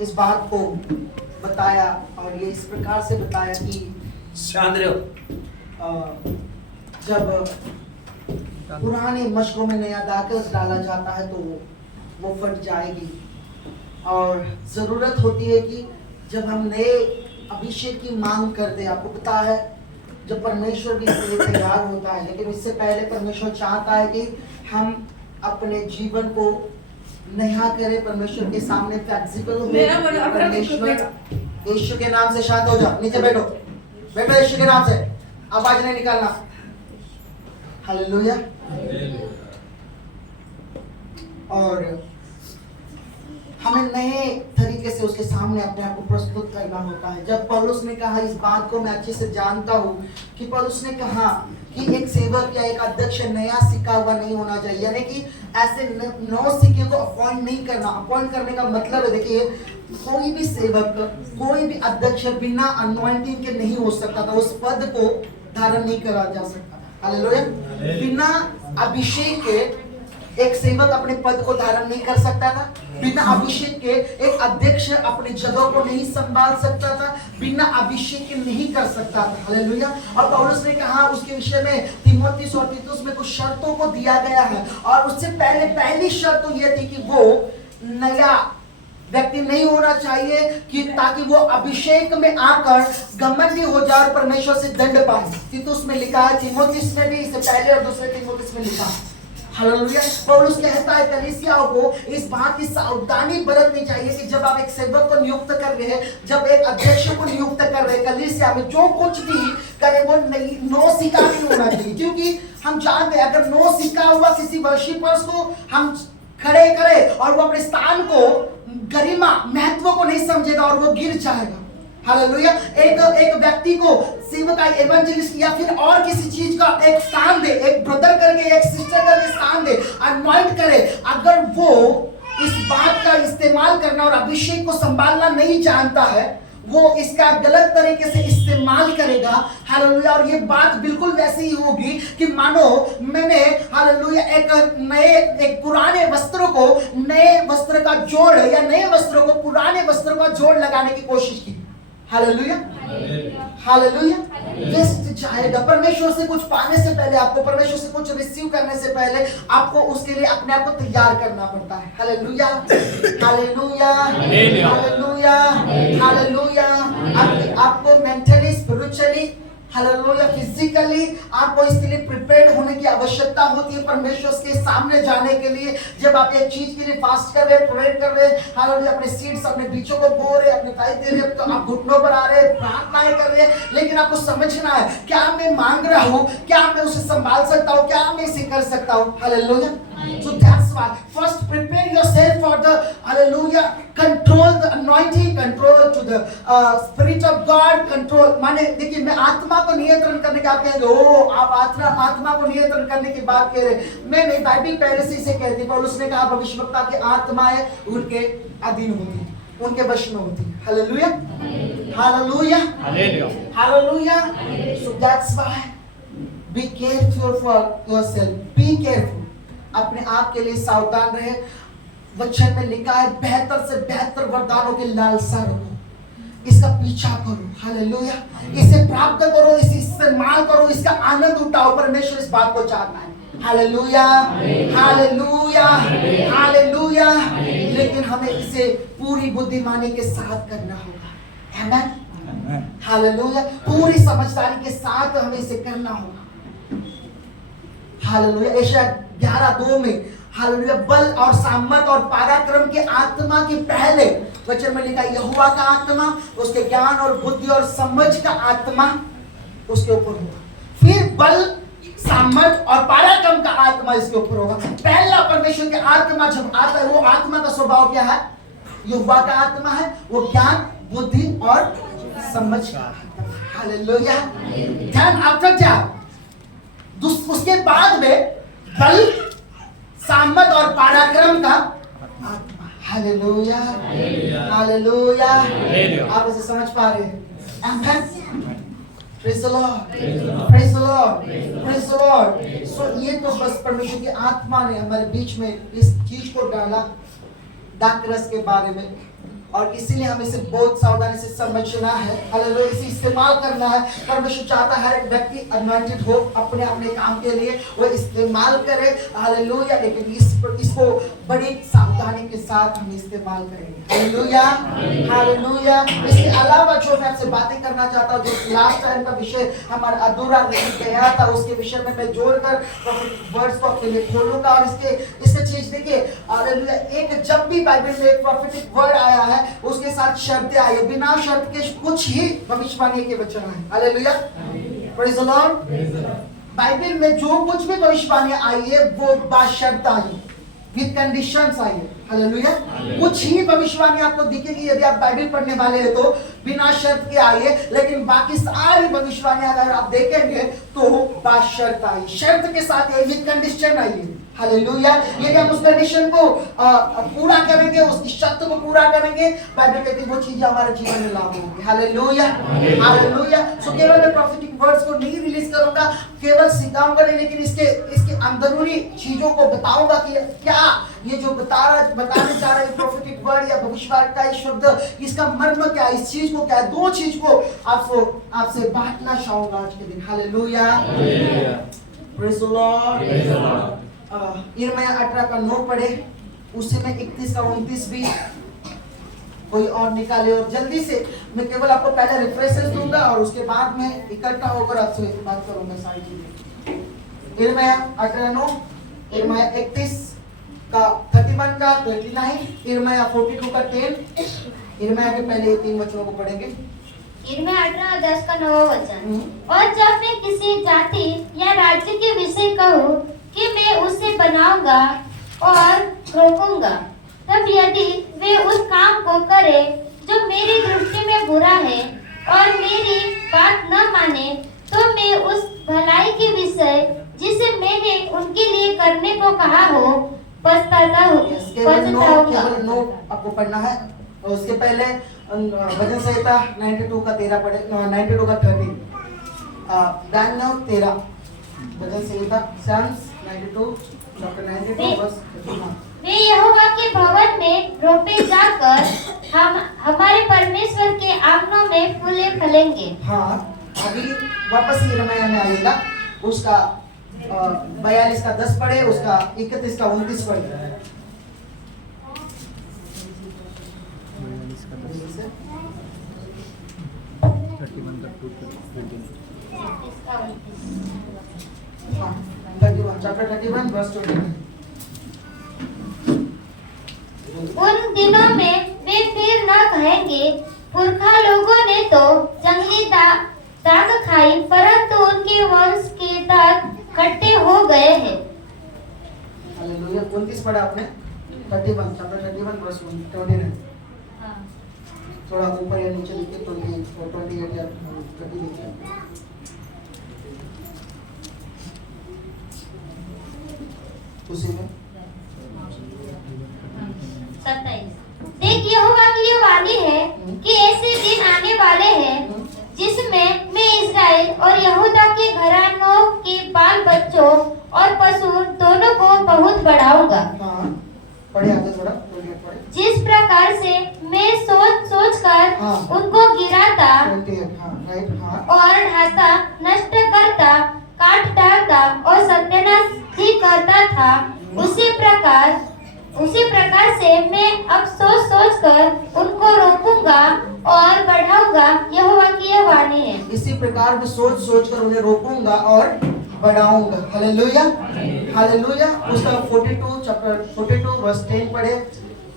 इस बात को बताया और ये इस प्रकार से बताया कि जब पुराने मशकों में नया दाखिल डाला जाता है तो वो फट जाएगी और ज़रूरत होती है कि जब हम नए अभिषेक की मांग करते हैं, आपको पता है जब परमेश्वर भी इसके लिए तैयार होता है, लेकिन इससे पहले परमेश्वर चाहता है कि हम अपने जीवन को नया करें, परमेश्वर के सामने फ्लेक्सिबल हो। परमेश्वर यीशु के नाम से शांत हो जाओ, नीचे बैठो, बैठो यीशु के नाम से, आवाज नहीं निकालना। हालेलुया। और हमें नए तरीके से उसके सामने अपने आप को प्रस्तुत करना होता है। जब पौलुस ने कहा, इस बात को मैं अच्छे से जानता हूँ कि पौलुस ने कहा कि एक सेवक या एक अध्यक्ष नया सिक्का हुआ नहीं होना चाहिए, यानी कि ऐसे नौ सिक्के को अपॉइंट नहीं करना। अपॉइंट करने का मतलब है, देखिए कोई भी सेवक, कोई भी अध्यक्ष बिना अनॉइंटिंग के नहीं हो सकता था, उस पद को धारण नहीं करा जा सकता था। हालेलुया। बिना अभिषेक के एक सेवक अपने पद को धारण नहीं कर सकता था, बिना अभिषेक के एक अध्यक्ष अपनी जगह को नहीं संभाल सकता था, बिना अभिषेक के नहीं कर सकता था। हालेलुया। और पौलुस ने कहा उसके विषय में तीमुथियुस और तीतुस में कुछ शर्तों को दिया गया है, और उससे पहले पहली शर्त तो यह थी कि वो नया व्यक्ति नहीं होना चाहिए कि ताकि वो अभिषेक में आकर घमंडी हो जाए और परमेश्वर से दंड पाए। तीतुस में लिखा है, तीमुथियुस में भी, इससे पहले और दूसरे तीमुथियुस में लिखा है। हालेलुया। पौलुस कहता है कलीसियाओं को इस बात की सावधानी बरतनी चाहिए कि जब आप एक सेवक को नियुक्त कर रहे हैं, जब एक अध्यक्ष को नियुक्त कर रहे हैं कलीसिया में, जो कुछ भी करे वो नौ सिक्का नहीं होना चाहिए, क्योंकि हम जानते हैं अगर नौ सिक्का हुआ किसी वर्शिपर्स को हम खड़े करें और वो अपने स्थान को, गरिमा, महत्व को नहीं समझेगा और वो गिर जाएगा। हालेलुया। एक व्यक्ति को सेवक, एवेंजलिस्ट या फिर और किसी चीज का एक स्थान दे, एक ब्रदर करके, एक सिस्टर करके स्थान दे, अनॉइंट करे, अगर वो इस बात का इस्तेमाल करना और अभिषेक को संभालना नहीं जानता है, वो इसका गलत तरीके से इस्तेमाल करेगा। हालेलुया। और ये बात बिल्कुल वैसे ही होगी कि मानो मैंने, हालेलुया, एक पुराने वस्त्रों को नए वस्त्र का जोड़ या नए वस्त्रों को पुराने वस्त्रों का जोड़ लगाने की कोशिश की। हालेलुया। हालेलुया। वेस्ट जाएगा। परमेश्वर से कुछ पाने से पहले, आपको परमेश्वर से कुछ रिसीव करने से पहले आपको उसके लिए अपने आप को तैयार करना पड़ता है। हालेलुया। हालेलुया। हालेलुया। हालेलुया। आपको मेंटली, स्पिरिचुअली, हालेलुया, फिजिकली आपको इसके लिए प्रिपेयर्ड होने की आवश्यकता होती है परमेश्वर के सामने जाने के लिए। जब आप एक चीज के लिए फास्ट कर रहे, प्रे कर रहे, हालेलुया, अपने सीड्स, अपने बीजों को बो रहे, अपने टाइप दे रहे, तो आप घुटनों पर आ रहे, प्रार्थनाएं कर रहे, लेकिन आपको समझना है क्या मैं मांग रहा हूँ, क्या मैं उसे संभाल सकता हूँ, क्या मैं इसे कर सकता हूँ। Hallelujah. So that's why first prepare yourself for the, hallelujah, control the anointing, control to the spirit of God, control माने देखिए, मैं आत्मा को नियंत्रण करने का, आप कहेंगे ओ आप आत्मा को नियंत्रण करने की बात कह रहे, मैं नहीं, बाइबल पहले से इसे कहती है। पौलुस ने कहा भविष्यवक्ता की आत्माएं उनके अधीन होती है, उनके वश में होती है। Hallelujah. Hallelujah. Hallelujah. So that's why be careful for yourself, be careful, अपने आप के लिए सावधान रहे। वचन में लिखा है बेहतर से बेहतर वरदानों की लालसा रखो, इसका पीछा करो। हालेलुया। इसे प्राप्त करो, इसे इस्तेमाल करो, इसका आनंद उठाओ। परमेश्वर इस बात को चाहता है। हालेलुया। हालेलुया। हालेलुया। लेकिन हमें इसे पूरी बुद्धिमानी के साथ करना होगा। आमीन। हालेलुया। पूरी समझदारी के साथ हमें इसे करना होगा। हालेलुया। यशायाह 11:2 में, हालेलुया, बल और सामर्थ और पराक्रम के आत्मा के पहले वचन में लिखा यहोवा का आत्मा, उसके ज्ञान और बुद्धि और समझ का आत्मा उसके ऊपर होगा। फिर बल, सामर्थ और पराक्रम का आत्मा इसके ऊपर होगा। पहला परमेश्वर के आत्मा जब आता है, वो आत्मा का स्वभाव क्या है? यहोवा का आत्मा है, वो ज्ञान, बुद्धि और समझ का आत्मा। हालेलुया। ध्यान, आफ्टर दैट, उसके बाद में बल, सामर्थ और पराक्रम का आत्मा। हालेलुया। हालेलुया। आप इसे समझ पा रहे हैं? आमीन। Praise the Lord, praise the Lord, praise the Lord. So ये तो बस परमेश्वर की आत्मा ने हमारे बीच में इस चीज को डाला, दाखरस के बारे में। और इसीलिए हमें इसे बहुत सावधानी से समझना है। हालेलुया, इसे इस्तेमाल करना है। परमेश्वर चाहता है हर एक व्यक्ति अनॉइंटेड हो, अपने अपने काम के लिए वो इस्तेमाल करे। हालेलुया, लेकिन इसको बड़ी सावधानी के साथ हम इस्तेमाल करेंगे। Hallelujah, hallelujah. इसके अलावा जो मैं आपसे बातें करना चाहता हूँ, जो लास्ट टाइम का विषय हमारा अधूरा रह गया था, उसके विषय में मैं जोड़कर वर्ड्स को आपके लिए खोलूंगा। और इसके चीज देखिए, हालेलुया, एक जब भी बाइबल में एक प्रोफेटिक वर्ड आया है उसके साथ शर्तें आई है। बिना शर्त के कुछ ही भविष्यवाणी के वचन है। Hallelujah, praise the Lord. Bible में जो कुछ भी भविष्यवाणी आई है वो बाशर्त आई है, विद कंडीशंस आई है। हालेलुया, कुछ ही भविष्यवाणी आपको दिखेगी यदि आप बाइबल पढ़ने वाले हैं तो बिना शर्त के आई है, लेकिन बाकी सारी भविष्यवाणी अगर आप देखेंगे तो बाशर्त आई, शर्त के साथ है, विद कंडीशन आई है। हालेलुया, यदि हम उस कंडीशन को पूरा करेंगे, उसकी शर्त को पूरा करेंगे, बाइबल कहती है वो चीजें हमारे जीवन में लागू होंगी। Hallelujah, hallelujah. सो केवल मैं प्रोफेटिक वर्ड्स को नहीं रिलीज करूंगा, केवल सिखाऊंगा नहीं, लेकिन इसके अंदरूनी चीजों को बताऊंगा कि क्या ये जो बताने जा रहे प्रोफेटिक वर्ड या भविष्यवाणी का शब्द, इसका मर्म क्या है, इस चीज को क्या है, दो चीज को आपसे बांटना चाहूंगा आज के दिन। Hallelujah, praise the Lord. यिर्मयाह 18 का 9 पढ़े, उससे मैं 31 का 29 भी कोई और निकाले। और जल्दी से मैं केवल आपको पहले रेफरेंसेस दूंगा और उसके बाद में इकट्ठा होकर आपसे बात करूंगा सारी चीजें। यिर्मयाह 18:9, यिर्मयाह 31 का 31 का 29, यिर्मयाह 42 का 10। यिर्मयाह के पहले 3 वचनों को पढ़ेंगे। यिर्मयाह 18:10 का 9वां वचन। और जब मैं किसी जाति या राज्य के विषय कहूँ कि मैं उसे बनाऊंगा और रोकूंगा, तब यदि वे उस काम को करे जो मेरी दृष्टि में बुरा है और मेरी बात न माने, तो मैं उस भलाई के विषय जिसे मैंने उनके लिए करने को कहा हो पछताता हूँ। केवल 9 आपको पढ़ना है। और उसके पहले भजन संहिता 92 का 13 पढ़े, 92 का 30, 13 भजन संहिता Psalms 92 chapter 92 verse 31। वे यहोवा के भवन में रोपे जाकर हमारे परमेश्वर के आंगनों में फूले फलेंगे। हाँ, अभी वापस यिर्मयाह में आइएगा, उसका 42 का 10 पढ़े, उसका 31 का 29 पढ़े। Chapter 31 verse 21। उन दिनों में वे फिर न कहेंगे, पुरखा लोगों ने तो जंगली दाग खाई, परंतु उनके वंश के दाग खट्टे हो गए हैं। हालेलुया, 29 पढ़ा आपने, 31 chapter 31 verse 29। थोड़ा ऊपर या नीचे लिखिए, 28 या 30 लिखिए। उसी में 27। देख, यहोवा की ये वाणी है कि ऐसे दिन आने वाले हैं जिसमें मैं इस्राएल और यहूदा के घरानों के बाल बच्चों और पशु दोनों को बहुत बढ़ाऊंगा। हाँ, पढ़े आगे थोड़ा, पढ़े। जिस प्रकार से मैं सोच कर उनको गिराता और ढाता, नष्ट करता, काट डालता और सत्यानाश ही करता था, उसी प्रकार से मैं अब सोच कर उनको रोकूंगा और बढ़ाऊंगा। यहोवा की यह वाणी है। इसी प्रकार मैं सोच कर उन्हें रोकूंगा और बढ़ाऊंगा। Hallelujah, hallelujah. उसका 42 चैप्टर 42 वर्स 10 पढ़े।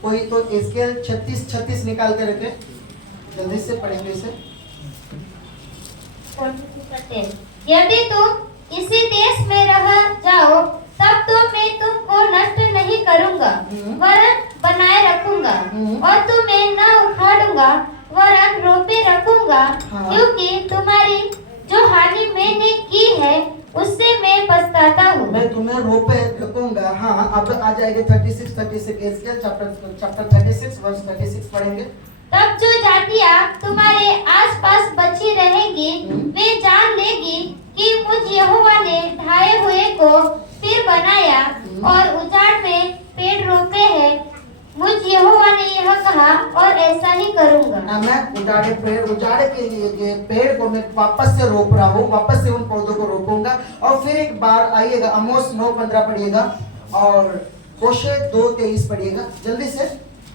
कोई तो एस्केल 36 निकाल के रखे, जल्दी से पढ़ेंगे इसे। यदि तुम इसी देश में रह जाओ, तब तो मैं तुमको नष्ट नहीं करूंगा, वरन बनाए रखूंगा, और तुम्हें न उखाड़ूंगा, वरन रोपे रखूंगा। क्योंकि तुम्हारी जो हानि मैंने की है उससे मैं पछताता हूँ। मैं तुम्हें रोपे रखूंगा। हाँ, अब आ जाएंगे 36 एस्केल चैप्टर 36 वर्स 36 पढ़ेंगे। तब जो जातियां तुम्हारे आसपास बची रहेगी, वे जान लेगी कि मुझ यहोवा ने ढाए हुए को फिर बनाया और उजाड़ में पेड़ रोपे हैं। मुझ यहोवा ने यह कहा और ऐसा ही करूंगा। मैं उजाड़े के लिए पेड़ को मैं वापस से रोप रहा हूँ, वापस से उन पौधों को रोपूंगा। और फिर एक बार आइएगा, आमोस 9:15 पढ़िएगा और होशे 2:23 पढ़िएगा जल्दी से।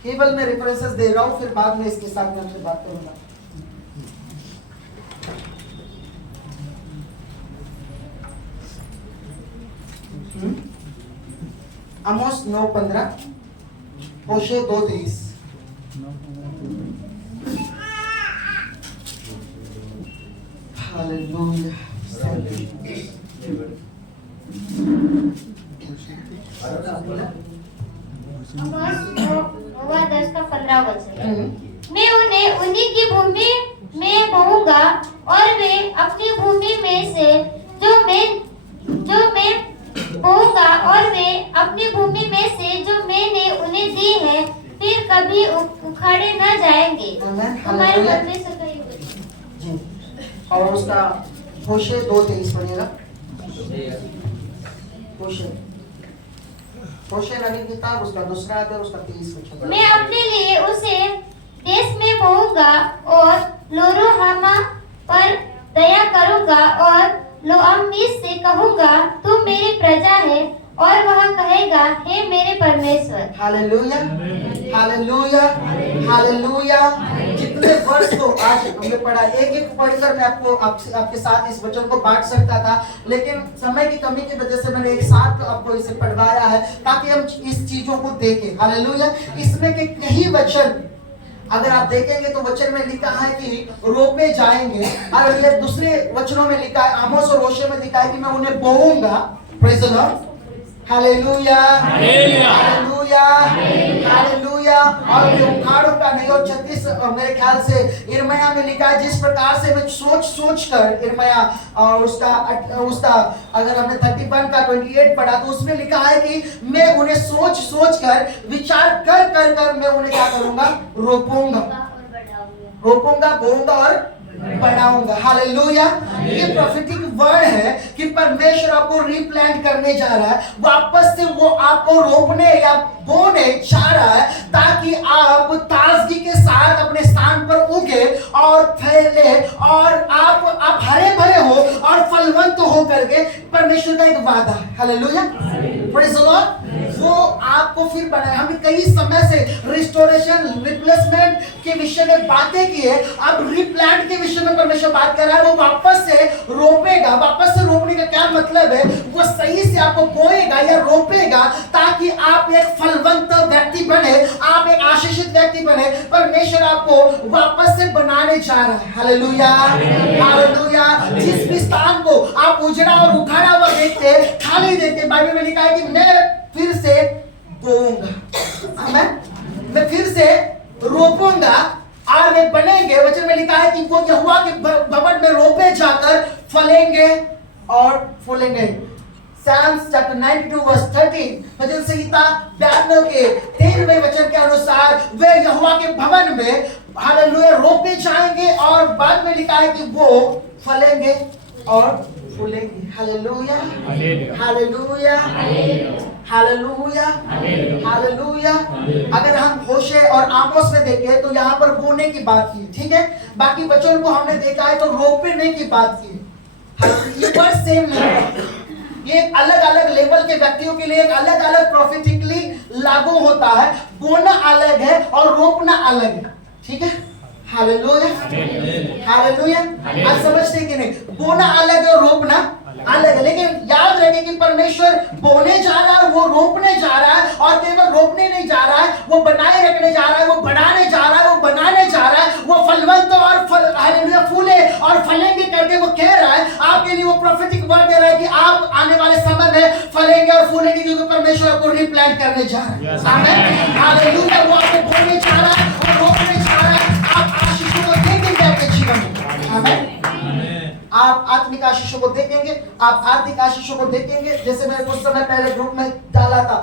केवल मैं रेफरेंसेस दे रहा हूँ, फिर बाद में इसके साथ मैं आपसे बात करूंगा। आमोस 9:15, होशे 2:23। हालेलुया। यहोवा 10:15 मैं उन्हें उन्हीं की भूमि में बोऊंगा और वे अपनी भूमि में से जो मैं बोऊंगा और वे अपनी भूमि में से जो मैंने उन्हें दी है फिर कभी उखाड़े न जाएंगे। हमारे मन में सफाई जी। और उसका होशे 2:23 पढ़िएगा। होशे नबी की किताब, उसका दूसरा अध्याय, उसका 23 वचन। मैं अपने लिए उसे देश में बोऊंगा और लोरुहामा पर दया करूंगा और लोअम्मीस से कहूंगा तू मेरी प्रजा है और वह कहेगा हे मेरे परमेश्वर। Hallelujah, hallelujah, hallelujah. जितने वर्ष को आज हमने पढ़ा, एक एक पढ़कर मैं आपके साथ इस वचन को बांट सकता था, लेकिन समय की कमी की वजह से मैंने एक साथ आपको इसे पढ़वाया है ताकि हम इस चीजों को देखें। हालेलुया। इसमें के कई वचन अगर आप देखेंगे तो वचन में लिखा है कि रोपे जाएंगे, और ये दूसरे वचनों में लिखा है, आमोस और होशे में लिखा है कि मैं उन्हें बोऊंगा। Praise the Lord. Hallelujah, hallelujah, hallelujah. और मैं उखाड़ूंगा नहीं। और 36 मेरे ख्याल से यिर्मयाह में लिखा है, जिस प्रकार से मैं सोच कर यिर्मयाह उसका अगर हमने 31 का 28 पढ़ा तो उसमें लिखा है कि मैं उन्हें सोच कर विचार कर मैं उन्हें क्या करूंगा, रोपूंगा, बोऊंगा और बढ़ाऊंगा। हालेलुया। ये प्रोफेटिक वर्ड है कि परमेश्वर आपको रीप्लांट करने जा रहा है, वापस से वो आपको रोपने या बोने जा रहा है ताकि आप ताजगी के साथ अपने स्थान पर उगे और फैले और आप हरे भरे हो और फलवंत हो करके। परमेश्वर का एक वादा है। Hallelujah, praise the Lord. वो आपको फिर बनाए। हमने कई समय से रिस्टोरेशन, रिप्लेसमेंट के विषय में बातें की है, अब रिप्लांट के विषय में परमेश्वर बात कर रहा है। वो वापस से रोपेगा। वापस से रोपने का क्या मतलब है, वो सही से आपको बोएगा या रोपेगा ताकि आप एक फलवंत व्यक्ति बने, आप एक आशीषित व्यक्ति बने। परमेश्वर आपको वापस से बनाने जा रहा है। Hallelujah, hallelujah. जिस भी स्थान को आप उजड़ा और उखाड़ा हुआ देखते, खाली देखते, बाइबल में लिखा है कि मैं फिर से बोऊंगा, मैं फिर से रोपूंगा और वे बनेंगे। वचन में लिखा है कि वो यहोवा के भवन में रोपे जाकर फलेंगे और फूलेंगे। Psalms chapter 92 verse 13, भजन संहिता 92 के 13वें वचन के अनुसार वे यहोवा के भवन में हालेलुया रोपे जाएंगे और बाद में लिखा है कि वो फलेंगे और फूलेंगे। Hallelujah, hallelujah, hallelujah, hallelujah. अगर हम होशे और आमोस में देखें तो यहाँ पर बोने की बात की, ठीक है। बाकी वचन को हमने देखा है तो रोपने की बात की। ये वर्ड सेम नहीं है। ये अलग अलग लेवल के व्यक्तियों के लिए एक अलग अलग प्रोफेटिकली लागू होता है। बोना अलग है और रोपना अलग है, ठीक है। Hallelujah, hallelujah. आप समझते हैं कि नहीं? बोना अलग है और रोपना अलग है, लेकिन याद रखें कि परमेश्वर बोने जा रहा है, वो रोपने जा रहा है, और केवल रोपने नहीं जा रहा है, वो बनाए रखने जा रहा है, वो बढ़ाने जा रहा है, वो बनाने जा रहा है, वो फलवंत और हालेलुया फूले और फलेंगे करके वो कह रहा है। आपके लिए वो प्रोफेटिक वर्ड दे रहा है कि आप आने वाले समय में फलेंगे और फूलेंगे, क्योंकि परमेश्वर आपको रिप्लांट करने जा रहा है। आमीन, हालेलुया। वो आपको बोने जा रहा है और रोपने जा रहा है। आप आशीषों को देखेंगे आपके जीवन में। आमीन। आप आत्मिक आशीषों को देखेंगे, आप आर्थिक आशीषों को देखेंगे। जैसे मैंने कुछ समय पहले ग्रुप में डाला था,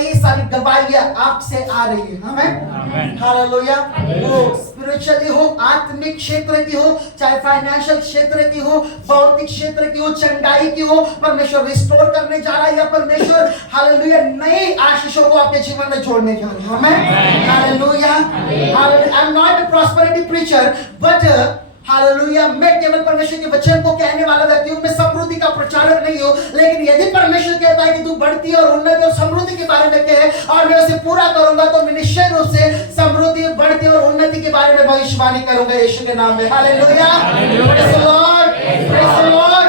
कई सारी गवाहियां आपसे आ रही है, हमें हालेलुया। वो स्पिरिचुअली हो, आत्मिक क्षेत्र की हो, चाहे फाइनेंशियल क्षेत्र की हो, भौतिक क्षेत्र की हो, चंगाई की हो, परमेश्वर रिस्टोर करने जा रहा है, या परमेश्वर हालेलुया नई आशीषों को आपके जीवन में जोड़ने जा रहा है, हमें hallelujah. I am not a prosperity preacher but hallelujah, मैं केवल परमेश्वर के वचन को कहने वाला व्यक्ति हूं, मैं समृद्धि का प्रचारक नहीं हूं, लेकिन यदि परमेश्वर कहता है कि तू बढ़ती और उन्नति और समृद्धि के बारे में कहे और मैं उसे पूरा करूंगा, तो मैं निश्चय रूप से समृद्धि, बढ़ती और उन्नति के बारे में भविष्यवाणी करूंगा यीशु के नाम में। Hallelujah, praise the Lord, praise the Lord,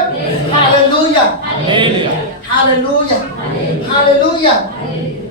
hallelujah, hallelujah, hallelujah.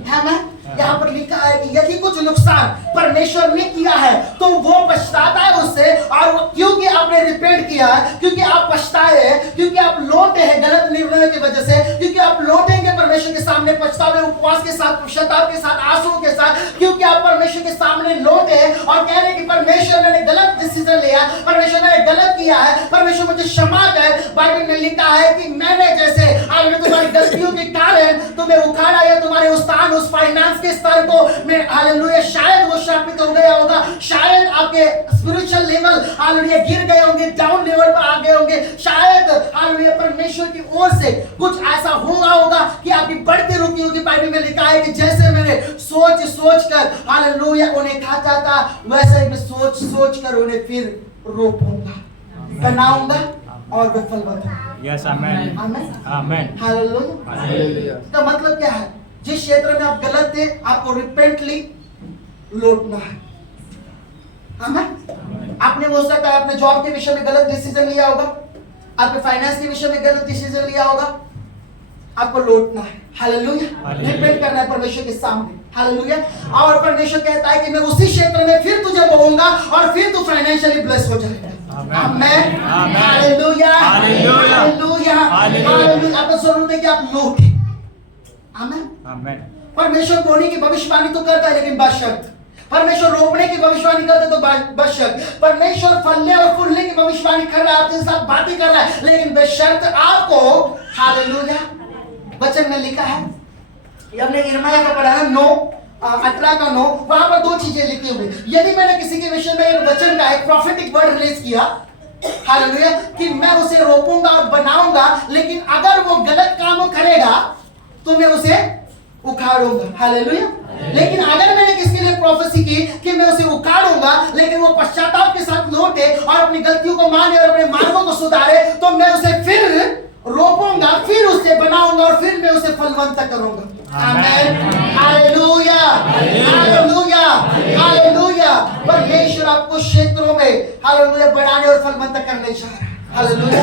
है ना? यहाँ पर लिखा है कि यदि कुछ नुकसान परमेश्वर ने किया है तो वो पछताता है उससे, और वो क्योंकि आपने रिपेंट किया है, क्योंकि आप पछताए हैं, क्योंकि आप लौटे हैं गलत निर्णय की वजह से, क्योंकि आप लौटेंगे परमेश्वर के सामने पछतावे, उपवास के साथ, पश्चाताप के साथ, आंसुओं के साथ, क्योंकि आप परमेश्वर के सामने लौटे हैं और कह रहे हैं कि परमेश्वर मैंने गलत डिसीजन लिया, परमेश्वर मैंने गलत किया है, परमेश्वर मुझे क्षमा कर। बाइबल में लिखा है कि मैंने जैसे आपने तुम्हारी गलतियों के कारण तुम्हें उखाड़ा या तुम्हारे उस स्थान, उस फाइनेंस के स्तर को मैं हालेलुया, शायद वो श्रापित हो गया होगा, शायद आपके स्पिरिचुअल लेवल हालेलुया गिर गए होंगे, डाउन लेवल पर आ गए होंगे, शायद हालेलुया परमेश्वर की ओर से कुछ ऐसा होगा कि आपकी बढ़ती रुकी होगी। बाइबल में लिखा है कि जैसे मैंने सोच कर हालेलुया उन्हें खाता था, वैसे मैं सोच कर उन्हें फिर रोपूंगा, बनाऊंगा और वे फलवंत होंगे। यस, आमेन, आमेन, आमेन, हालेलुया। तो मतलब क्या है? जिस क्षेत्र में आप गलत थे आपको रिपेंटली लौटना है, आमेन। आपने हो सकता है अपने जॉब के विषय में गलत डिसीजन लिया होगा, आपके फाइनेंस के विषय में गलत डिसीजन लिया होगा, आपको लौटना है, हालेलुया, रिपेंट करना है परमेश्वर के सामने, हालेलुया। और परमेश्वर कहता है कि मैं उसी क्षेत्र में फिर तुझे बोलूंगा और फिर तू फाइनेंशियली ब्लेस हो जाएगा। आमेन, हालेलुया, हालेलुया, हालेलुया। आपको जरूरत है कि आप लौटे, आमेन, आमेन। परमेश्वर बोने की भविष्यवाणी तो करता है लेकिन बशर्त, परमेश्वर रोपने की भविष्यवाणी करता है तो बशर्त, परमेश्वर फलने और फूलने की भविष्यवाणी कर रहा है, आपके साथ बातें कर रहा है, लेकिन बशर्त आपको, हालेलुया। वचन में लिखा है, हमने यिर्मयाह का पढ़ा है 9:18 का 9, वहां पर दो चीजें लिखी हुई। यदि मैंने किसी के विषय में एक वचन का एक प्रॉफिटिक वर्ड रिलीज किया, हालेलुया, कि मैं उसे रोपूंगा और बनाऊंगा, लेकिन अगर वो गलत काम करेगा तो मैं उसे उखाड़ूंगा, हालेलुया। लेकिन अगर मैंने किसके लिए प्रोफेसी की कि मैं उसे उखाड़ूंगा, लेकिन वो पश्चाताप के साथ लौटे और अपनी गलतियों को माने और अपने मार्गों को सुधारे, तो मैं उसे फिर रोपूंगा, फिर उसे बनाऊंगा और फिर मैं उसे फलवंत करूंगा। आमेन, हालेलुया, हालेलुया, हालेलुया। परमेश्वर आपको क्षेत्रों में हालेलुया बढ़ाने और फलवंत करने जा रहा है, hallelujah.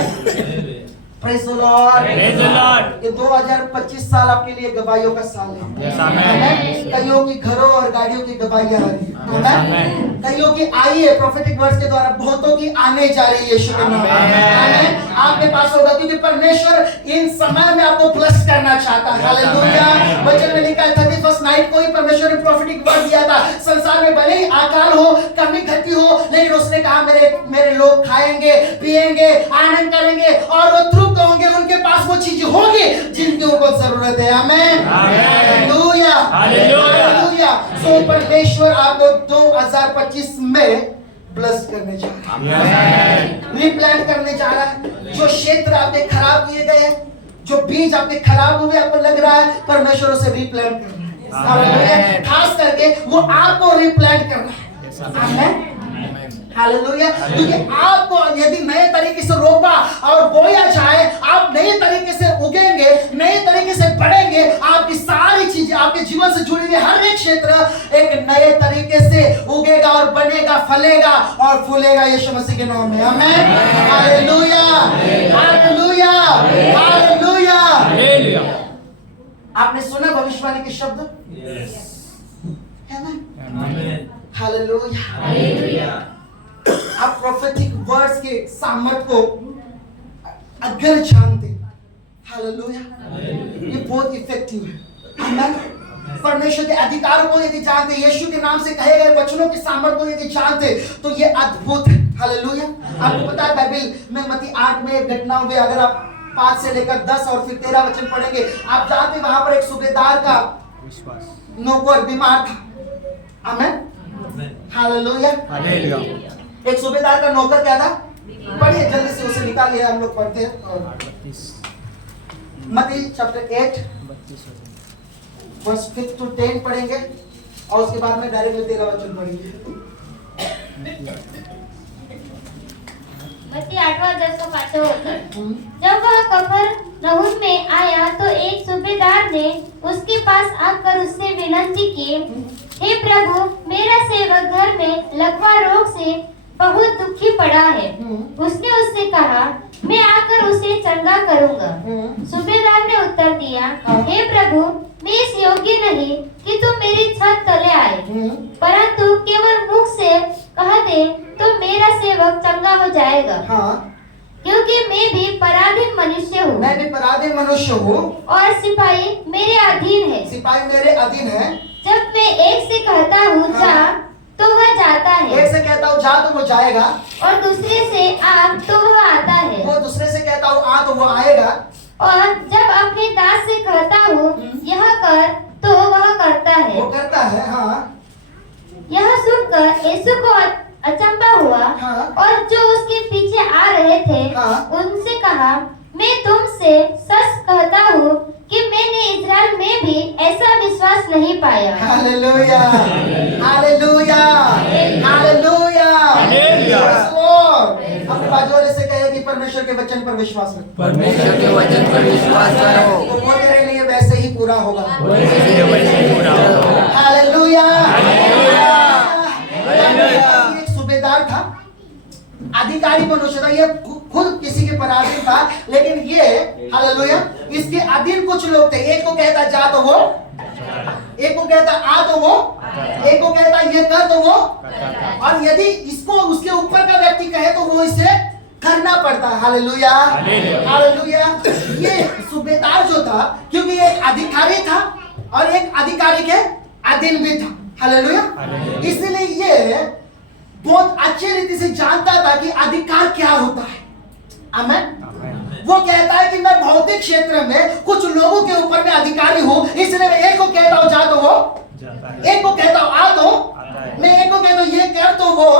Praise the Lord, praise the Lord. ये 2025 साल आपके लिए गवाहियों का साल है, यस, आमेन। कईयों की घरों और गाड़ियों की गवाहियां आ रही है, आमेन। कईयों की आई है प्रोफेटिक वर्ड्स के द्वारा, बहुतों की आने जा रही है यीशु के नाम में, आमेन। आपके पास होगा क्योंकि परमेश्वर इन समय में आपको ब्लेस करना चाहता है, हालेलुया। वचन में लिखा है 31st नाइट को ही परमेश्वर ने प्रोफेटिक वर्ड दिया था, संसार में भले ही अकाल हो, कमी घटी हो, लेकिन उसने कहा मेरे लोग खाएंगे, पिएंगे, आनंद करेंगे और वो तृप्त होंगे, उनके पास वो चीज होगी जिनकी उनको जरूरत है, आमेन, हालेलुया, हालेलुया। सो परमेश्वर आपको 2025 में ब्लेस करने जा रहा है, रिप्लांट करने जा रहा है। जो क्षेत्र आपके खराब किए गए, जो बीज आपके खराब हुए, आपको लग रहा है परमेश्वर उसे रिप्लांट कर रहा है, खास करके वो आपको रिप्लांट कर रहा है, आमेन, हालेलुया। क्योंकि आपको यदि नए तरीके से रोपा और बोया जाए, आप नए तरीके से उगेंगे, नए तरीके से बढ़ेंगे, आपकी सारी चीजें, आपके जीवन से जुड़ी हुई हर एक क्षेत्र एक नए तरीके से उगेगा और बनेगा, फलेगा और फूलेगा यीशु मसीह के नाम में, आमेन, हालेलुया, हालेलुया, हालेलुया। आपने सुना भविष्यवाणी के शब्द, है ना, हालेलुया। आप प्रोफेटिक वर्ड्स के सामर्थ को अगर जानते, हालेलुया, ये बहुत इफेक्टिव है, आमेन। परमेश्वर के अधिकारों को यदि जानते, यीशु के नाम से कहे गए वचनों के सामर्थ को यदि जानते, तो ये अद्भुत है, हालेलुया। आपको पता है बाइबल में मत्ती 8 में एक घटना हुई, अगर आप 5 से लेकर 10 और फिर 13 वचन पढ़ेंगे, आप जानते वहां पर एक सूबेदार का विश्वास। नौकर बीमार था, आमेन, हालेलुया। हालेलुया। एक सूबेदार का नौकर क्या था? पढ़िए जल्दी से, उसे निकालिए, हम लोग पढ़ते हैं। और 38 मत्ती चैप्टर 8 वर्स 5 to 10 पढ़ेंगे और उसके बाद में डायरेक्टली 13 वचन पढ़ेंगे। मत्ती 8वां अध्याय का 5वां वचन। जब वह कफरनहूम में आया तो एक सूबेदार ने उसके पास आकर उससे विनती की, हे प्रभु, मेरा सेवक घर में लकवा रोग से बहुत दुखी पड़ा है। उसने उससे कहा, मैं आकर उसे चंगा करूंगा। सूबेदार ने उत्तर दिया, हे प्रभु, मैं इस योग्य नहीं कि तू मेरी छत तले आए, परंतु केवल मुख से कह दे तो मेरा सेवक चंगा हो जाएगा। हाँ, क्योंकि मैं भी पराधीन मनुष्य हूँ मैं भी पराधीन मनुष्य हूँ और सिपाही मेरे अधीन है। सिपाही मेरे अधीन है। जब मैं एक से कहता हूँ जा तो वह जाता है, एक से कहता हूँ जा तो वो जाएगा, और दूसरे से आ तो वह आता है, वो दूसरे से कहता हूँ आ तो वो आएगा, और जब अपने दास से कहता हूँ यह कर तो वह करता है। वो करता है। हाँ, यह सुनकर यीशु को अचंभा हुआ, हाँ। और जो उसके पीछे आ रहे थे हाँ। उनसे कहा, मैं तुमसे सच कहता हूँ कि मैंने इस्राएल में भी ऐसा विश्वास नहीं पाया। Hallelujah, hallelujah, hallelujah, hallelujah. Praise the Lord। अपने बाजू वाले से कहे कि परमेश्वर के वचन पर विश्वास रखो। परमेश्वर के वचन पर विश्वास करो। वो बोलते रहे नहीं, वैसे ही पूरा होगा। हालेलुया। Hallelujah, hallelujah. एक सूबेदार था, अधिकारी मनुष्य था, ये खुद किसी के पराधीन था, लेकिन ये हालेलुया इसके अधीन कुछ लोग थे। एक को कहता जा तो वो, एक को कहता आ तो वो, एक को कहता ये कर तो वो, और यदि इसको उसके ऊपर का व्यक्ति कहे तो वो इसे करना पड़ता है। Hallelujah, hallelujah. ये सूबेदार जो था, क्योंकि एक अधिकारी था और एक अधिकारी के अधीन भी था। हालेलुया। इसलिए ये बहुत अच्छी रीति से जानता था कि अधिकार क्या होता है। आमेन। वो कहता है कि मैं भौतिक क्षेत्र में कुछ लोगों के ऊपर में अधिकारी हूं, इसलिए मैं एक को कहता हूं जा तो वो, एक को कहता हूं आ तो, मैं एक को कहता हूं ये कर तो वो,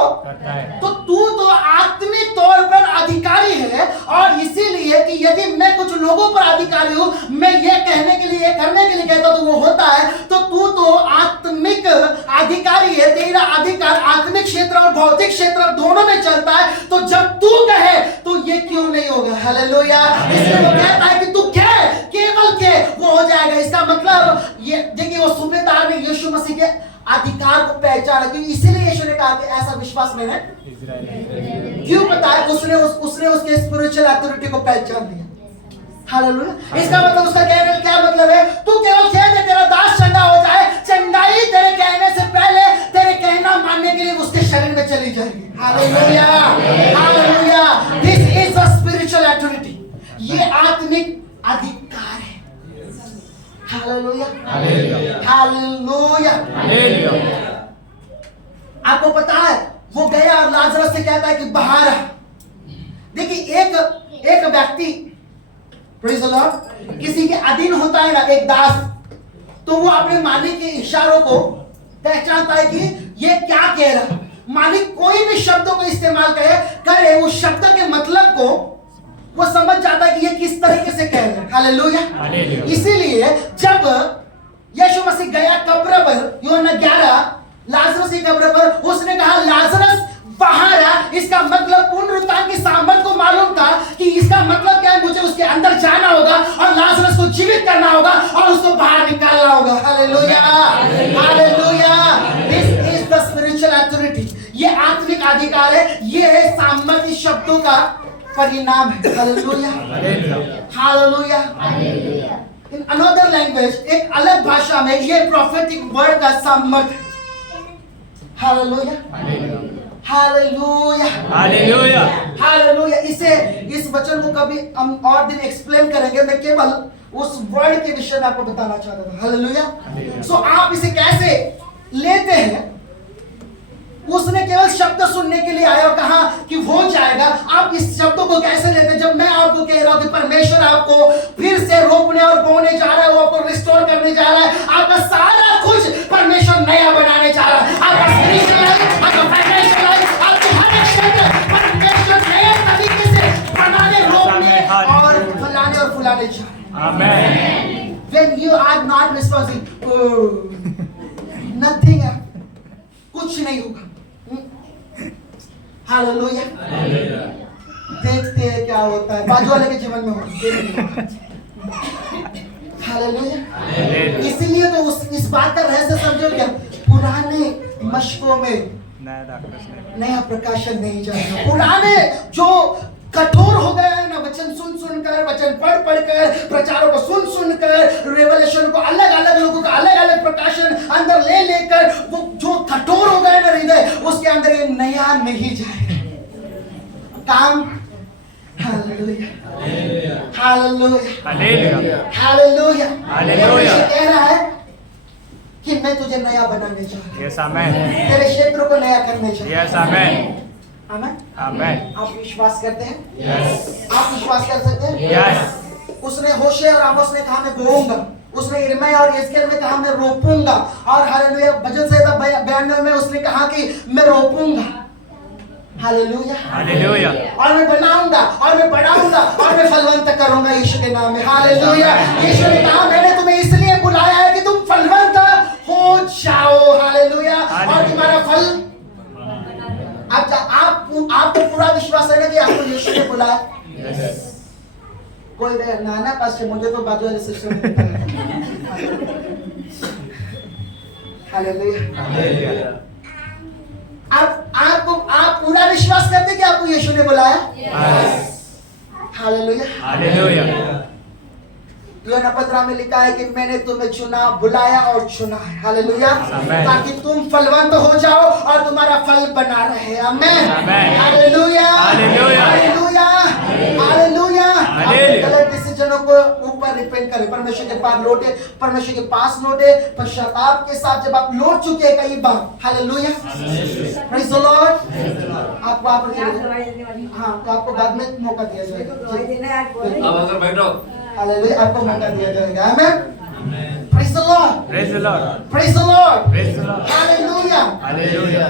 तो तू तो आत्मिक तौर पर अधिकारी है। और इसीलिए कि यदि मैं कुछ लोगों पर अधिकारी हूं, मैं ये कहने के लिए, ये करने के लिए कहता हूं तो वो होता है, तो तू तो आत्मिक अधिकारी है। तेरा अधिकार आत्मिक क्षेत्र और भौतिक क्षेत्र दोनों में चलता है। तो जब तू कहे तो ये क्यों नहीं होगा? हालेलुया। इसलिए वो कहता है कि तू कह, केवल कह, वो हो जाएगा। इसका मतलब ये देखिए, वो सूबेदार ने यीशु मसीह के अधिकार को पहचाना, क्योंकि इसीलिए यीशु ने कहा कि ऐसा विश्वास मैंने क्यों बताया। उसने उसके स्पिरिचुअल अथॉरिटी को पहचान लिया। हालेलुया। इसका मतलब उसका क्या मतलब है? तू केवल कह दे, तेरा दास चंगा हो जाए। चंगाई तेरे कहने से पहले तेरे कहना मानने के लिए उसके शरीर में चली जाएगी। Hallelujah, hallelujah. This is a spiritual authority. ये आत्मिक अधिकार है। Hallelujah, hallelujah, hallelujah. आपको पता है, वो गया और लाजरस से कहता है कि बाहर आ। देखिए, एक व्यक्ति प्रेज़ द लॉर्ड किसी के अधीन होता है ना, एक दास, तो वो अपने मालिक के इशारों को पहचानता है कि ये क्या कह रहा है। मालिक कोई भी शब्दों को इस्तेमाल करे उस शब्द के मतलब को वो समझ जाता है कि ये किस तरीके से कह रहे हैं। हालेलुया। इसीलिए जब यीशु मसीह गया कब्र पर, यूहन्ना 11, लाजरस की कब्र पर, उसने कहा लाजरस बाहर आ। इसका मतलब पुनरुत्थान की सामर्थ को मालूम था कि इसका मतलब क्या है, मुझे उसके अंदर जाना होगा और लाजरस को जीवित करना होगा और उसको बाहर निकालना होगा। Hallelujah, hallelujah. This is the spiritual authority. ये आत्मिक अधिकार है। ये है सामर्थ्य शब्दों का परिणाम है। Hallelujah, hallelujah, hallelujah. In another language, एक अलग भाषा में, ये प्रोफेटिक वर्ड का सामर्थ्य है। Hallelujah, hallelujah, hallelujah, hallelujah. इस वचन को कभी हम और दिन एक्सप्लेन करेंगे। मैं केवल उस वर्ड के विषय में आपको बताना चाहता था। हालेलुया। सो आप इसे कैसे लेते हैं? उसने केवल शब्द सुनने के लिए आया और कहा कि हो जाएगा। आप इस शब्दों को कैसे लेते हैं? जब मैं आपको कह रहा हूं कि परमेश्वर आपको फिर से रोपने और बोने जा रहा है, वो आपको रिस्टोर करने जा रहा है, आपका सारा कुछ परमेश्वर नया बनाने जा रहा है। आपका स्पिरिचुअल लाइफ, आपका फाइनेंशियल लाइफ, आपके हर एक क्षेत्र परमेश्वर नए तरीके से बनाने, रोपने और फलाने और फुलाने जा रहा है। आमेन। When you are not responsible, nothing, कुछ नहीं होगा। हालेलुया। देखते हैं क्या होता है, बाजू वाले के जीवन में होगा। हालेलुया। इसीलिए तो इस बात का रहस्य समझो क्या, पुराने मशकों में नया प्रकाशन नहीं जाएगा। पुराने जो कठोर हो गया है ना, वचन सुन सुनकर, वचन पढ़ पढ़कर, प्रचारों को सुन सुनकर, रेवलेशन को अलग अलग लोगों का अलग अलग प्रकाशन अंदर ले लेकर, वो जो कठोर हो गया ना हृदय, उसके अंदर ये नया नहीं जाएगा काम। Hallelujah, hallelujah, hallelujah, hallelujah. कह रहा है कि मैं तुझे नया बनाने जा रहा हूं। Yes amen. तेरे क्षेत्र को नया करने जा रहा हूं। Yes amen. Amen, amen. आप विश्वास करते हैं? यस। आप विश्वास कर सकते हैं? यस। उसने होशे और आमोस ने कहा मैं बोऊंगा, उसने यिर्मयाह और यहेजकेल में कहा मैं रोपूंगा, और हालेलुया भजन संहिता 92 में उसने कहा कि मैं रोपूंगा। Hallelujah, hallelujah. और मैं बनाऊंगा और मैं बढ़ाऊंगा और मैं फलवंत करूंगा यीशु के नाम में। हालेलुया। यीशु ने कहा मैंने तुम्हें इसलिए बुलाया है कि तुम फलवंत हो जाओ। हालेलुया। और तुम्हारा फल आपको पूरा विश्वास है ना कि आपको यीशु ने बुलाया? कोई ना पास्टर, मुझे तो बाजू वाले सिस्टर ने बताया। हालेलुया। आप पूरा विश्वास करते कि आपको यीशु ने बुलाया? Hallelujah, hallelujah. यूहन्ना 15 में लिखा है कि मैंने तुम्हें चुना, बुलाया और चुना है। हालेलुया। ताकि तुम फलवंत हो जाओ और तुम्हारा फल बना रहे। आमेन। Hallelujah, hallelujah, hallelujah. गलत डिसीजनों को ऊपर रिपेंट करें, परमेश्वर के पास लौटे, परमेश्वर के पास लौटे, पश्चाताप के साथ जब आप लौट चुके हैं कई बार। Hallelujah, praise the Lord. आपको हाँ, तो आपको बाद में मौका दिया जाएगा। अब अगर बैठो। हालेलुया, आपको मौका दिया जाएगा। Amen. Praise the Lord, praise the Lord, praise the Lord, praise the Lord. Hallelujah, hallelujah.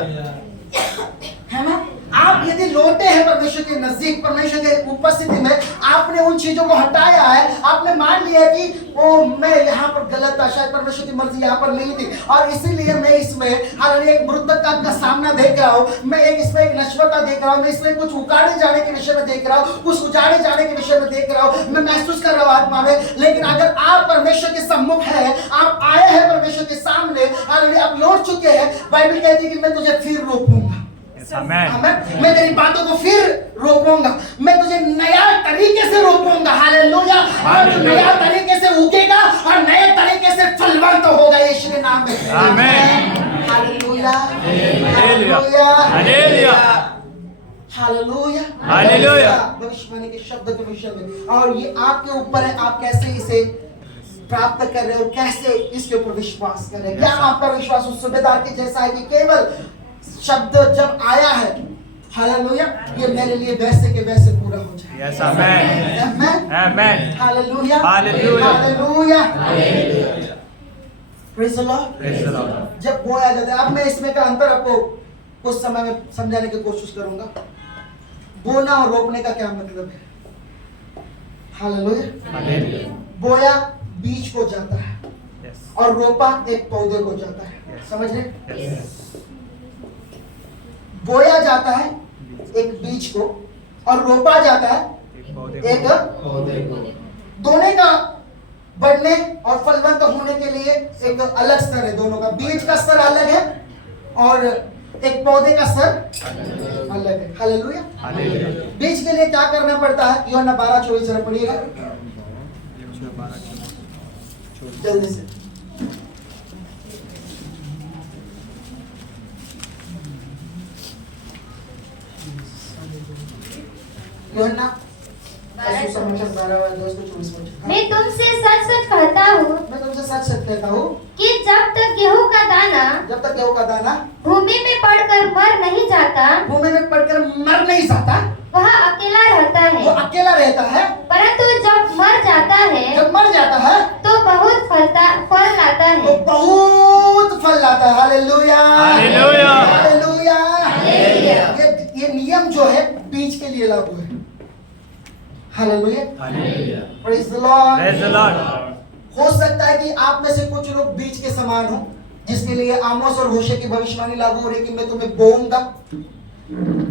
है ना? आप यदि लौटे हैं परमेश्वर के नजदीक, परमेश्वर के उपस्थिति में, आपने उन चीजों को हटाया है, आपने मान लिया कि ओ मैं यहाँ पर गलत था, शायद परमेश्वर की मर्जी यहाँ पर नहीं थी, और इसीलिए मैं इसमें हालांकि एक मृतकता का सामना देख रहा हूँ, मैं इसमें एक नश्वरता देख रहा हूँ, मैं इसमें कुछ उकाड़े जाने के विषय में देख रहा हूँ, कुछ उजाड़े जाने के विषय में देख रहा हूँ, मैं महसूस कर रहा हूँ आत्मा में। लेकिन अगर आप परमेश्वर के सम्मुख है, आप आए हैं परमेश्वर के सामने, हालांकि आप लौट चुके हैं, बाइबल कहती है कि मैं तुझे फिर रोकूंगा। मैं तेरी बातों को फिर रोपूंगा, मैं तुझे नया तरीके से रोपूंगा। हालेलुया। और तू नया तरीके से उगेगा और नए तरीके से फलवंत होगा यीशु के नाम में। आमीन। Hallelujah, hallelujah, hallelujah, hallelujah, hallelujah. भविष्यवाणी के शब्द के विषय में, और ये आपके ऊपर है, आप कैसे इसे प्राप्त कर रहे हो, कैसे इसके ऊपर विश्वास कर रहे हैं। क्या आपका विश्वास उस सूबेदार के जैसा है कि केवल शब्द जब आया है, हालेलुया, ये मेरे लिए वैसे के वैसे पूरा हो जाए। Yes amen, amen, amen, hallelujah, hallelujah, hallelujah, praise the Lord, praise the Lord. जब बोया जाता है, अब मैं इसमें का अंतर आपको कुछ समय में समझाने की कोशिश करूंगा। बोना और रोपने का क्या मतलब है? Hallelujah, hallelujah. बोया बीज को जाता है, और रोपा एक पौधे को जाता है। समझ रहे? बोया जाता है एक बीज को, और रोपा जाता है एक पौधे को। दोनों का बढ़ने और फलवंत होने के लिए एक अलग स्तर है। दोनों का, बीज का स्तर अलग है और एक पौधे का स्तर अलग है। Hallelujah, hallelujah. बीज के लिए क्या करना पड़ता है? यूहन्ना 12:24 जरा पढ़िएगा जल्दी से। मैं तुमसे सच सच कहता हूँ, मैं तुमसे सच सच कहता हूँ कि जब तक गेहूं का दाना जब तक गेहूं का दाना भूमि में पड़कर मर नहीं जाता, भूमि में पड़कर मर नहीं देता है, परंतु जब मर जाता है जब मर जाता है तो बहुत फल लाता तो है। बहुत फल लाता है। Hallelujah, hallelujah. हालेलुया। हालेलुया। ये नियम जो है बीज के लिए लागू है। Hallelujah, praise the Lord. Praise the Lord. हो सकता है कि आप में से कुछ लोग बीज के समान हो, जिसके लिए आमोस और होशे की भविष्यवाणी लागू हो रही है कि मैं तुम्हें बोऊंगा।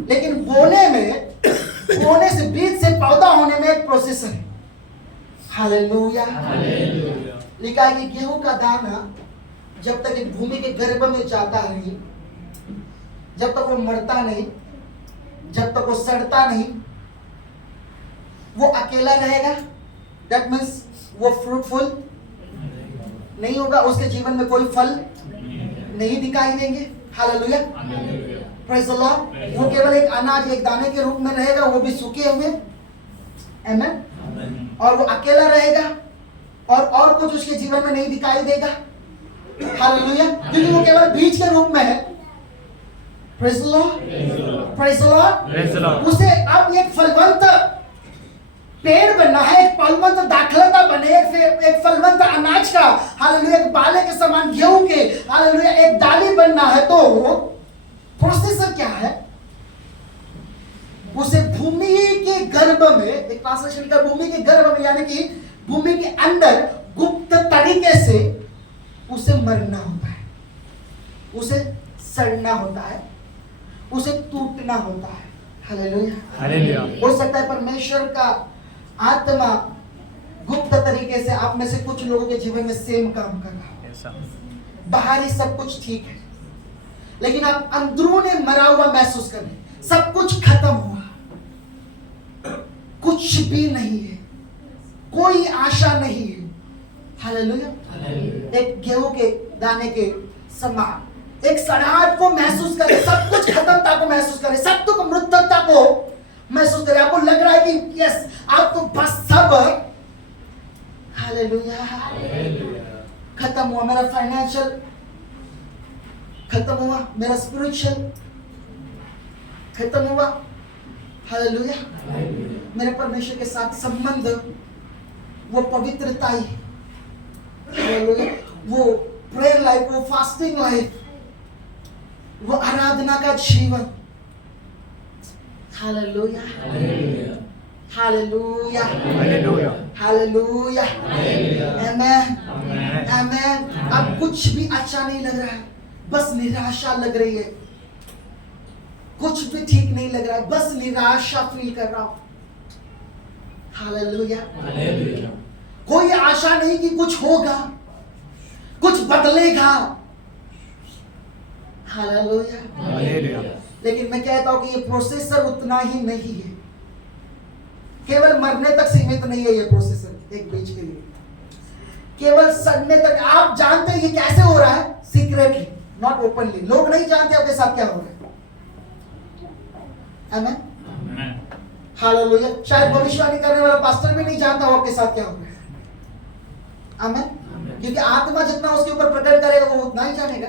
लेकिन बोने से, बीज से पौधा होने में एक प्रोसेस है। हालेलुया। लिखा है कि गेहूं का दाना जब तक एक भूमि के गर्भ में जाता नहीं, जब तक वो मरता नहीं, जब तक वो सड़ता नहीं, वो अकेला रहेगा। दैट मीन्स वो फ्रूटफुल नहीं होगा, उसके जीवन में कोई फल नहीं दिखाई देंगे। Hallelujah, praise the Lord. वो केवल एक अनाज, एक दाने के रूप में रहेगा, वो भी सूखे हुए। आमीन। और वो अकेला रहेगा और कुछ उसके जीवन में नहीं दिखाई देगा। हालेलुया, क्योंकि वो केवल बीज के रूप में है। Praise the Lord, praise the Lord. Praise the Lord. उसे अब एक फलवंत पेड़ बनना है, एक फलवंत दाखलता बने, एक फलवंत अनाज का, हालेलुया, एक बाले के समान गेहूं के, हालेलुया, एक डाली बनना है। तो प्रोसेसर क्या है? उसे भूमि के गर्भ में, एक ट्रांसलेशन का भूमि के गर्भ में, यानी कि भूमि के अंदर गुप्त तरीके से उसे मरना होता है, उसे सड़ना होता है, उसे टूटना होता है। Hallelujah, hallelujah. हो सकता है परमेश्वर का आत्मा गुप्त तरीके से आप में से कुछ लोगों के जीवन में सेम काम कर रहा है। Yes, sir. बाहरी सब कुछ ठीक है, लेकिन आप अंदरूनी मरा हुआ महसूस कर रहे हैं। सब कुछ खत्म हुआ, कुछ भी नहीं है, कोई आशा नहीं है। हालेलुया, एक गेहूं के दाने के समान एक सड़ाहट को महसूस करें, सब कुछ खत्मता को महसूस करें, सब कुछ मृतता को महसूस करें। आपको लग रहा है कि यस, आप तो बस सब, हालेलुया, खत्म हुआ, मेरा फाइनेंशियल खत्म हुआ, मेरा स्पिरिचुअल खत्म हुआ। हालेलुया, मेरे परमेश्वर के साथ संबंध, वो पवित्रता ही, हालेलुया, वो प्रेयर लाइफ, वो फास्टिंग लाइफ, वो आराधना का जीवन। Hallelujah, hallelujah, hallelujah. हालेलुया, आमेन, Amen. आमेन। अब कुछ भी अच्छा नहीं लग रहा है, बस निराशा लग रही है। कुछ भी ठीक नहीं लग रहा है, बस निराशा फील कर रहा हूं। हालेलुया, कोई आशा नहीं कि कुछ होगा, कुछ बदलेगा। Hallelujah, hallelujah. लेकिन मैं कहता हूं कि ये प्रोसेसर उतना ही नहीं है, केवल मरने तक सीमित नहीं है ये प्रोसेसर एक बीज के लिए, केवल सड़ने तक। आप जानते हैं ये कैसे हो रहा है? Secretly, not openly. लोग नहीं जानते आपके साथ क्या हो रहा है। आमीन, हालेलुया। शायद भविष्यवाणी करने वाला पास्टर भी नहीं जानता हो आपके साथ क्या हो रहा है। आमीन, क्योंकि आत्मा जितना उसके ऊपर प्रकट करेगा वो उतना ही जानेगा।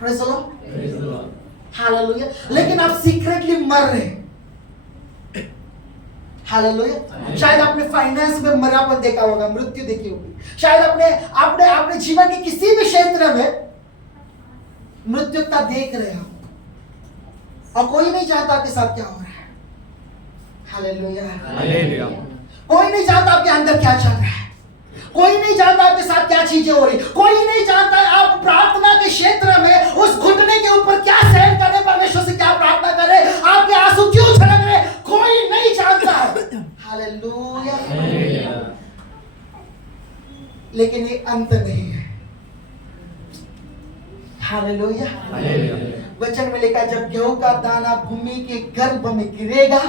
Praise the Lord, hallelujah. लेकिन आप सीक्रेटली मर रहे हैं। हालेलुया। शायद आपने फाइनेंस में मरापन देखा होगा, मृत्यु देखी होगी। शायद आपने जीवन के किसी भी क्षेत्र में मृत्युता देख रहे हो और कोई नहीं जानता आपके साथ क्या हो रहा है। Hallelujah, hallelujah. कोई नहीं जानता आपके अंदर क्या चल रहा है, कोई नहीं जानता आपके साथ क्या चीजें हो रही, कोई नहीं जानता आप प्रार्थना के क्षेत्र में उस घुटने के ऊपर क्या सहन कर रहे, परमेश्वर से क्या प्रार्थना कर रहे, आपके आंसू क्यों छलक रहे, कोई नहीं जानता है। हालेलुया, लेकिन ये अंत नहीं है। हालेलुया, वचन में लिखा, जब गेहूं का दाना भूमि के गर्भ में गिरेगा,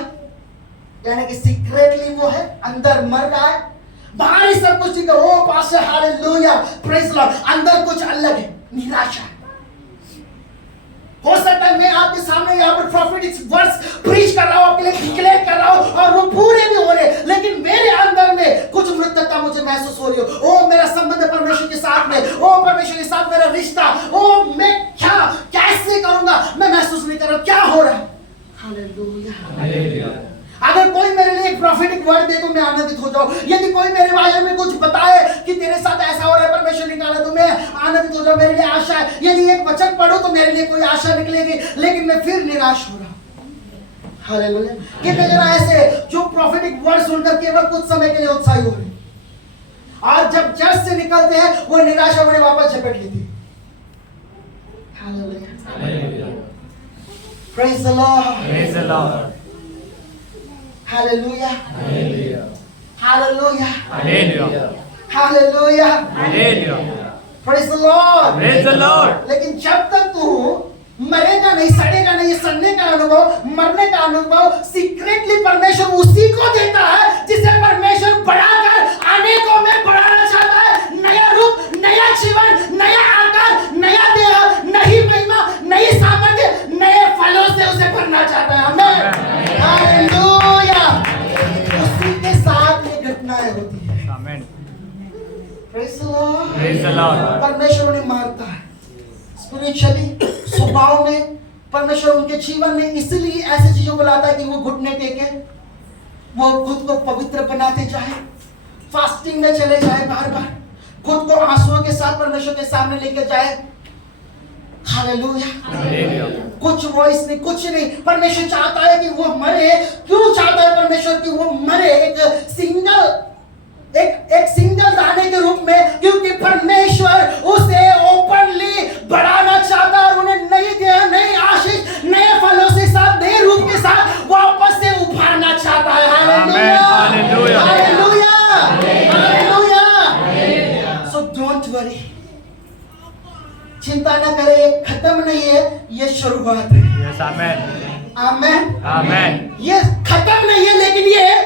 यानी कि सीक्रेटली वो है, अंदर मर रहा है, बाहर सब कुछ ठीक है। ओ पास्टर, हालेलुया, प्रेज लॉर्ड, अंदर कुछ अलग है, निराशा। हो सकता है मैं आपके सामने यहाँ पर प्रोफेटिक वर्ड्स प्रीच कर रहा हूँ, आपके लिए डिक्लेयर कर रहा हूँ और वो पूरे भी हो रहे, लेकिन मेरे अंदर में कुछ मृतता मुझे महसूस हो रही हो। ओ मेरा संबंध परमेश्वर के साथ में, ओ परमेश्वर के साथ मेरा रिश्ता, ओ मैं क्या कैसे करूंगा, मैं महसूस नहीं कर रहा क्या हो रहा है। हालेलुया। अगर कोई मेरे लिए प्रॉफिटिक वर्ड दे तो मैं आनंदित हो जाऊं, यदि कोई मेरे बारे में कुछ बताए कि तेरे साथ ऐसा हो रहा है, परमेश्वर निकाला, तो मैं आनंदित हो जाऊं, मेरे लिए आशा है। यदि एक वचन पढ़ो तो मेरे लिए कोई आशा निकलेगी, लेकिन मैं फिर निराश हो रहा हूं। हालेलुया। कितने जन ऐसे जो प्रॉफिटिक वर्ड सुनकर केवल कुछ समय के लिए उत्साही हो रहे हैं, और जब चर्च से निकलते हैं वो निराशा उन्हें वापस झपट लेती है। Hallelujah. Praise the Lord. Praise the Lord. Hallelujah. Hallelujah. Hallelujah. Hallelujah. Hallelujah. Hallelujah. Praise the Lord. Praise the Lord. लेकिन जब तक तू मरेगा नहीं, सड़ेगा नहीं, सड़ने का अनुभव, मरने का अनुभव सीक्रेटली परमेश्वर उसी को देता है जिसे परमेश्वर बढ़ाकर अनेकों में बढ़ाना चाहता है। नया रूप, नया जीवन, नया आकार, नया देह, नई महिमा, नई सामर्थ्य, नए फलों से उसे भरना चाहता है। आमीन। हालेलुया। उसी के साथ ये घटनाएं होती है। Amen. Praise the Lord. Praise the Lord. परमेश्वर उन्हें मारता है स्पिरिचुअली, स्वभाव में। परमेश्वर उनके जीवन में इसलिए ऐसी चीजों को लाता है कि वो घुटने टेके, वो खुद को पवित्र बनाते जाए, फास्टिंग में चले जाए, बार बार खुद को आंसुओं के साथ परमेश्वर के सामने लेके जाए। हालेलुया। Hallelujah. कुछ वॉइस नहीं, कुछ नहीं। परमेश्वर चाहता है कि वो मरे। क्यों चाहता है परमेश्वर कि वो मरे? एक सिंगल दाने के रूप में, क्योंकि परमेश्वर उसे ओपनली बढ़ाना चाहता है और उन्हें नई देह, नई आशीष, नए फलों से साथ, नए रूप के साथ वापस से उभारना चाहता है। Hallelujah. Hallelujah. Hallelujah. Hallelujah. So don't worry, चिंता न करें, ये खत्म नहीं है, ये शुरुआत है। Yes, Amen. आमेन। Amen. ये खत्म नहीं है, लेकिन ये